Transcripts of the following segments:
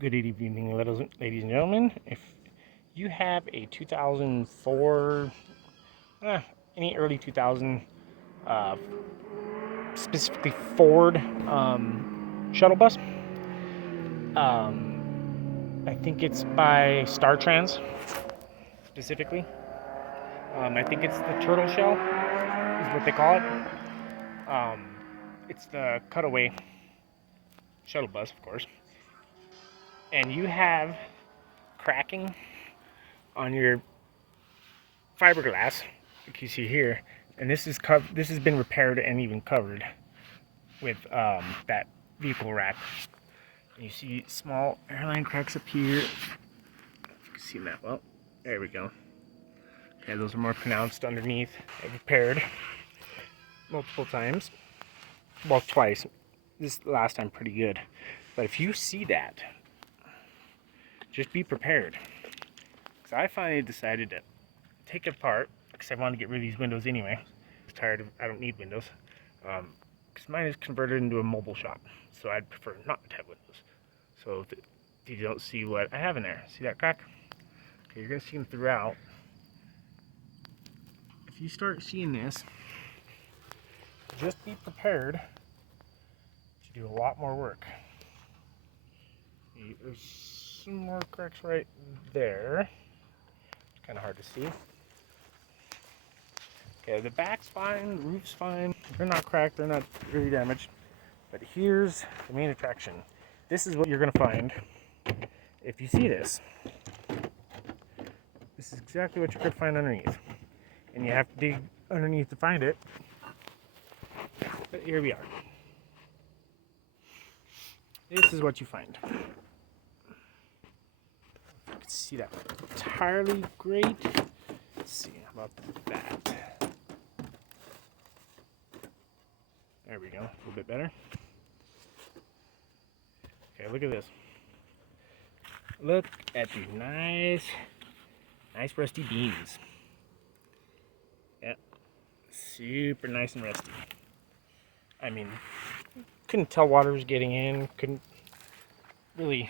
Good evening, ladies and gentlemen. If you have a 2004, eh, any early 2000, uh, specifically Ford shuttle bus, I think it's by Star Trans specifically. I think it's the turtle shell is what they call it. Um, it's the cutaway shuttle bus, of course, and you have cracking on your fiberglass, like you see here, and this has been repaired and even covered with that vehicle wrap. And you see small airline cracks up here. If you can see that well, there we go. Okay, those are more pronounced underneath. I've repaired multiple times, well, twice. This last time pretty good, but if you see that, just be prepared. Because I finally decided to take it apart because I wanted to get rid of these windows anyway. I was tired of, I don't need windows. Because mine is converted into a mobile shop, so I'd prefer not to have windows. So you don't see what I have in there. See that crack? Okay, you're gonna see them throughout. If you start seeing this, just be prepared to do a lot more work. There's some more cracks right there. It's kind of hard to see. Okay, the back's fine, the roof's fine. They're not cracked, they're not really damaged. But here's the main attraction. This is what you're gonna find if you see this. This is exactly what you're gonna find underneath. And you have to dig underneath to find it. But here we are. This is what you find. You can see that entirely great. Let's see, how about that? There we go, a little bit better. Okay, look at this. Look at these nice rusty beams. Yep, super nice and rusty. I mean, couldn't tell water was getting in, couldn't really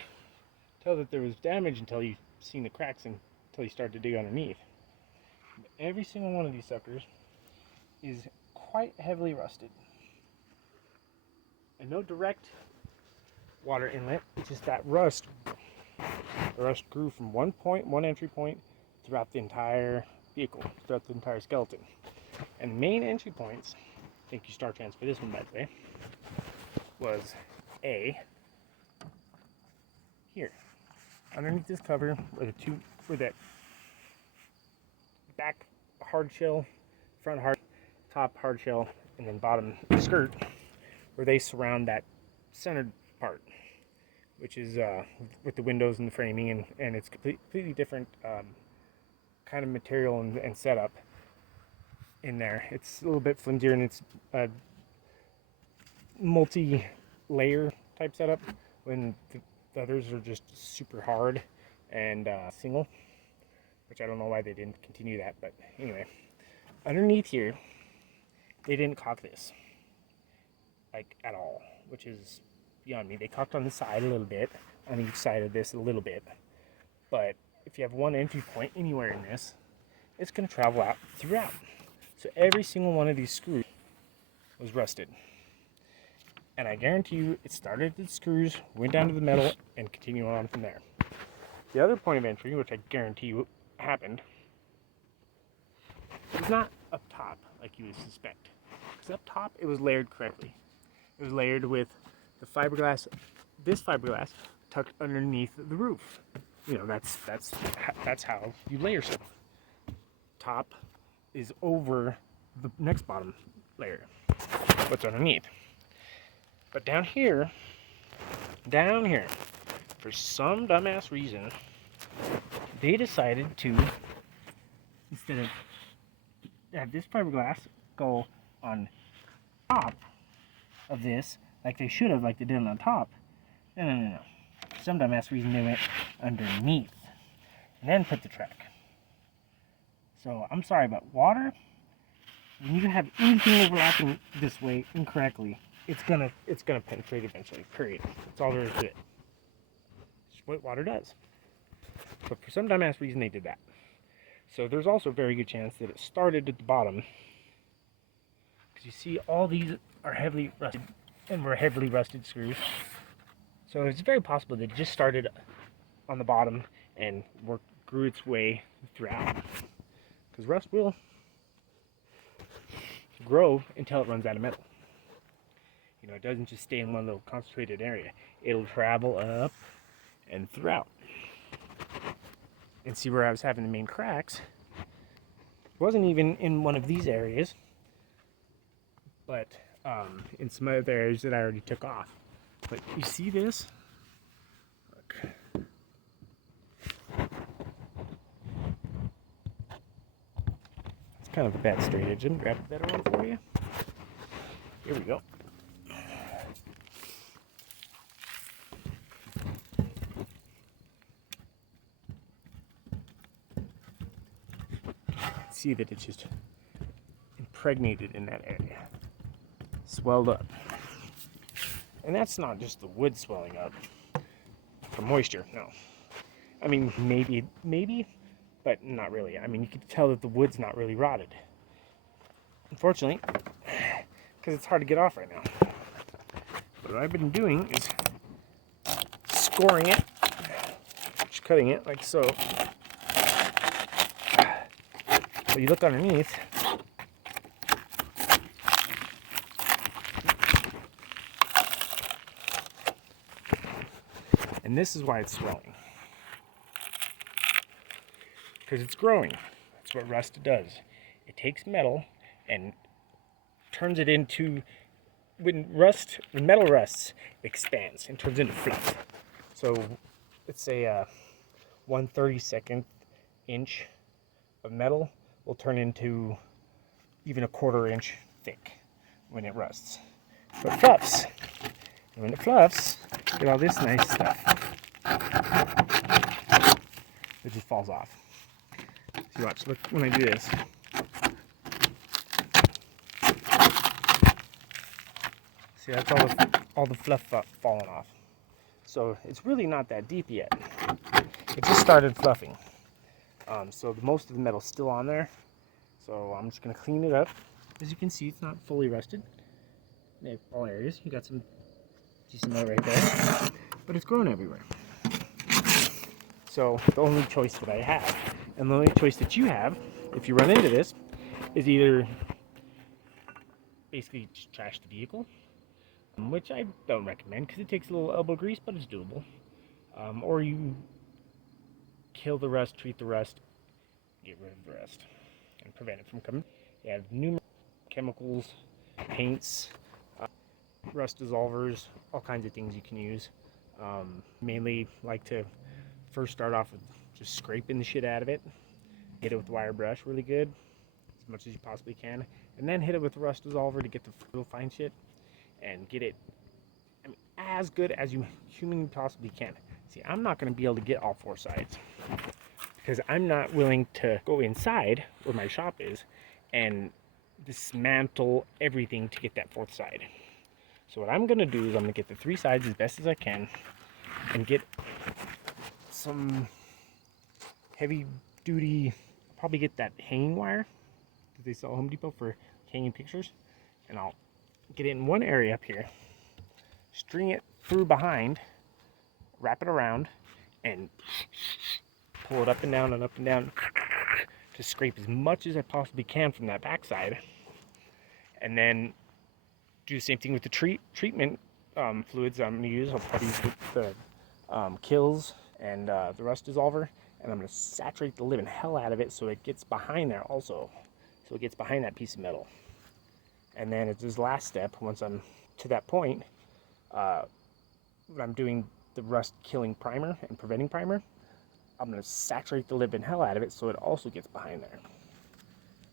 tell that there was damage until you seen the cracks and until you started to dig underneath. But every single one of these suckers is quite heavily rusted. And no direct water inlet, it's just that rust. The rust grew from one entry point, throughout the entire vehicle, throughout the entire skeleton. And the main entry points, thank you Star Trans for this one by the way, was here. Underneath this cover where that back hard shell, front hard, top hard shell, and then bottom skirt, where they surround that centered part, which is with the windows and the framing, and it's completely different kind of material and setup in there. It's a little bit flimsier, and it's a multi-layer type setup, when the others are just super hard and single, which I don't know why they didn't continue that, but anyway. Underneath here, they didn't caulk this, like, at all, which is beyond me. They caulked on the side a little bit, on each side of this a little bit, but if you have one entry point anywhere in this, it's going to travel out throughout. So every single one of these screws was rusted. And I guarantee you, it started at the screws, went down to the metal, and continued on from there. The other point of entry, which I guarantee you happened, was not up top, like you would suspect. Because up top, it was layered correctly. It was layered with the fiberglass, this fiberglass, tucked underneath the roof. You know, that's how you layer stuff. Top is over the next bottom layer, what's underneath. But down here, for some dumbass reason, they decided to, instead of have this fiberglass go on top of this, like they should have, like they did on top. No. For some dumbass reason, they went underneath and then put the track. So I'm sorry, but water, when you have anything overlapping this way incorrectly, it's gonna penetrate eventually. Period. That's all there is to it. what water does. But for some dumbass reason, they did that. So there's also a very good chance that it started at the bottom. Because you see all these are heavily rusted, and were heavily rusted screws. So it's very possible that it just started on the bottom and grew its way throughout. Because rust will grow until it runs out of metal. You know, it doesn't just stay in one little concentrated area. It'll travel up and throughout. And see where I was having the main cracks. It wasn't even in one of these areas, but in some other areas that I already took off. But you see this? Look. It's kind of a bad straight edge. Let me grab a better one for you. Here we go. See that it's just impregnated in that area, swelled up. And that's not just the wood swelling up from moisture, no. I mean, maybe, but not really. I mean, you can tell that the wood's not really rotted. Unfortunately, because it's hard to get off right now. But what I've been doing is scoring it, just cutting it like so. So you look underneath, and this is why it's swelling. Because it's growing. That's what rust does. It takes metal and turns it into, when metal rusts, it expands and turns into fluff. So let's say 1/32 inch of metal will turn into even 1/4 inch thick when it rusts. So it fluffs. And when it fluffs, you get all this nice stuff. It just falls off. See, watch, look when I do this. See, that's all the fluff falling off. So it's really not that deep yet. It just started fluffing. So most of the metal's still on there. So I'm just going to clean it up. As you can see, it's not fully rusted. In all areas, you got some decent metal right there. But it's grown everywhere. So the only choice that I have, and the only choice that you have, if you run into this, is either basically just trash the vehicle, which I don't recommend because it takes a little elbow grease, but it's doable. Or you kill the rust, treat the rust, get rid of the rust, and prevent it from coming. You have numerous chemicals, paints, rust dissolvers, all kinds of things you can use. Mainly like to first start off with just scraping the shit out of it. Hit it with the wire brush really good, as much as you possibly can, and then hit it with the rust dissolver to get the real fine shit and get it, I mean, as good as you humanly possibly can. See, I'm not going to be able to get all four sides because I'm not willing to go inside where my shop is and dismantle everything to get that fourth side. So what I'm going to do is I'm going to get the three sides as best as I can and get some heavy duty, probably get that hanging wire that they sell at Home Depot for hanging pictures, and I'll get it in one area up here, string it through behind, wrap it around, and pull it up and down to scrape as much as I possibly can from that backside, and then do the same thing with the treatment fluids I'm going to use. I'll probably use the Kills and the rust dissolver, and I'm going to saturate the living hell out of it so it gets behind there also, so it gets behind that piece of metal. And then it's this last step, once I'm to that point, when I'm doing the rust killing primer and preventing primer, I'm going to saturate the living hell out of it so it also gets behind there.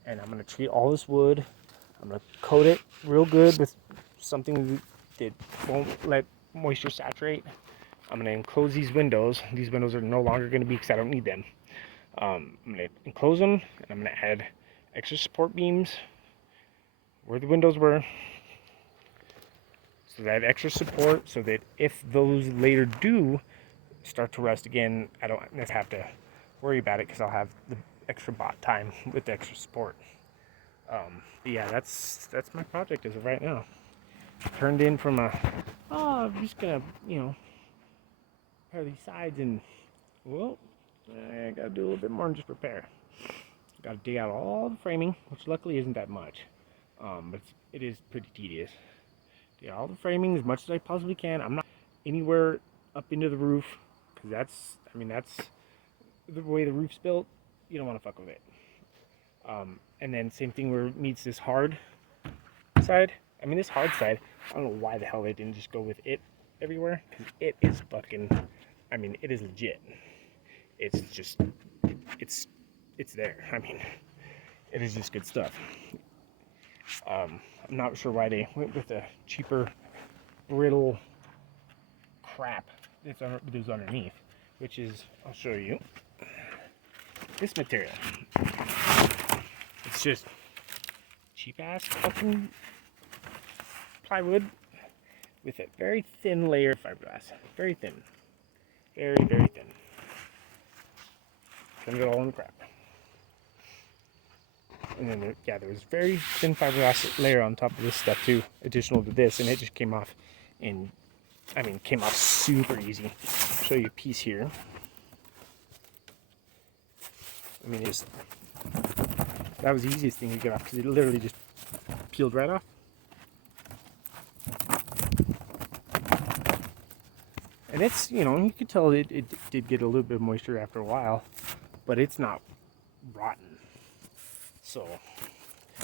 And I'm going to treat all this wood. I'm going to coat it real good with something that won't let moisture saturate. I'm going to enclose these windows. These windows are no longer going to be because I don't need them. I'm going to enclose them, and I'm going to add extra support beams where the windows were, so that I have extra support so that if those later do start to rust again, I don't have to worry about it because I'll have the extra bot time with the extra support. But yeah, that's my project as of right now. Turned in from I'm just gonna, repair these sides, and well, I gotta do a little bit more than just repair. Gotta dig out all the framing, which luckily isn't that much, but it is pretty tedious. Dig out all the framing as much as I possibly can. I'm not anywhere up into the roof, because that's the way the roof's built. You don't want to fuck with it. And then same thing where it meets this hard side. I mean, this hard side, I don't know why the hell they didn't just go with it everywhere, because it is fucking, I mean, it is legit. It's just, it's there. I mean, it is just good stuff. I'm not sure why they went with a cheaper, brittle crap that's underneath, which is, I'll show you, this material. It's just cheap ass fucking plywood with a very thin layer of fiberglass. Very thin. Very, very thin. Gonna get all in the crap. And then there was very thin fiberglass layer on top of this stuff too, additional to this, and it just came off came off super easy. I'll show you a piece here. I mean, that was the easiest thing to get off because it literally just peeled right off. And it's, you could tell it did get a little bit of moisture after a while, but it's not rotten. So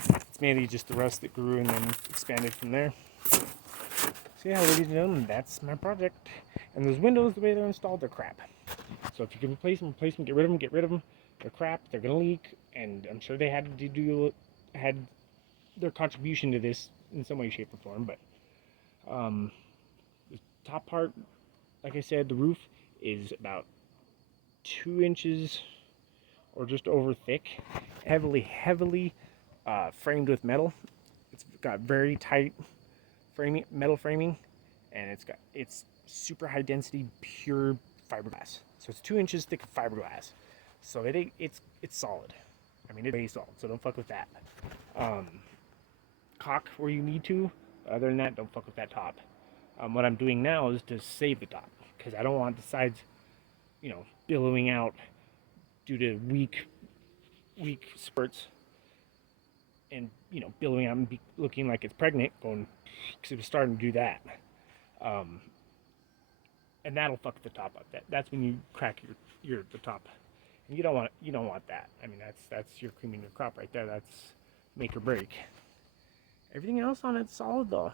it's mainly just the rust that grew and then expanded from there. So yeah, ladies and gentlemen, that's my project. And those windows, the way they're installed, they're crap. So if you can replace them, get rid of them. They're crap, they're gonna leak, and I'm sure they had their contribution to this in some way, shape, or form. But the top part, like I said, the roof is about 2 inches or just over thick, heavily framed with metal. It's got very tight metal framing, and it's super high density pure fiberglass. So it's 2 inches thick of fiberglass. So it's solid. I mean, it's very solid. So don't fuck with that. Caulk where you need to. Other than that, don't fuck with that top. What I'm doing now is to save the top, because I don't want the sides, billowing out due to weak spurts, and billowing out and looking like it's pregnant, because it was starting to do that, and that'll fuck the top up. That's when you crack the top, and you don't want that. I mean, that's your cream in your crop right there. That's make or break. Everything else on it's solid though.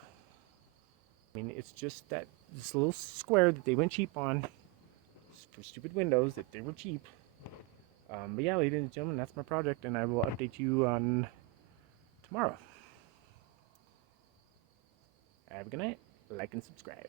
I mean, it's just this little square that they went cheap on for stupid windows that they were cheap. But yeah, ladies and gentlemen, that's my project, and I will update you on tomorrow. Have a good night. Like and subscribe.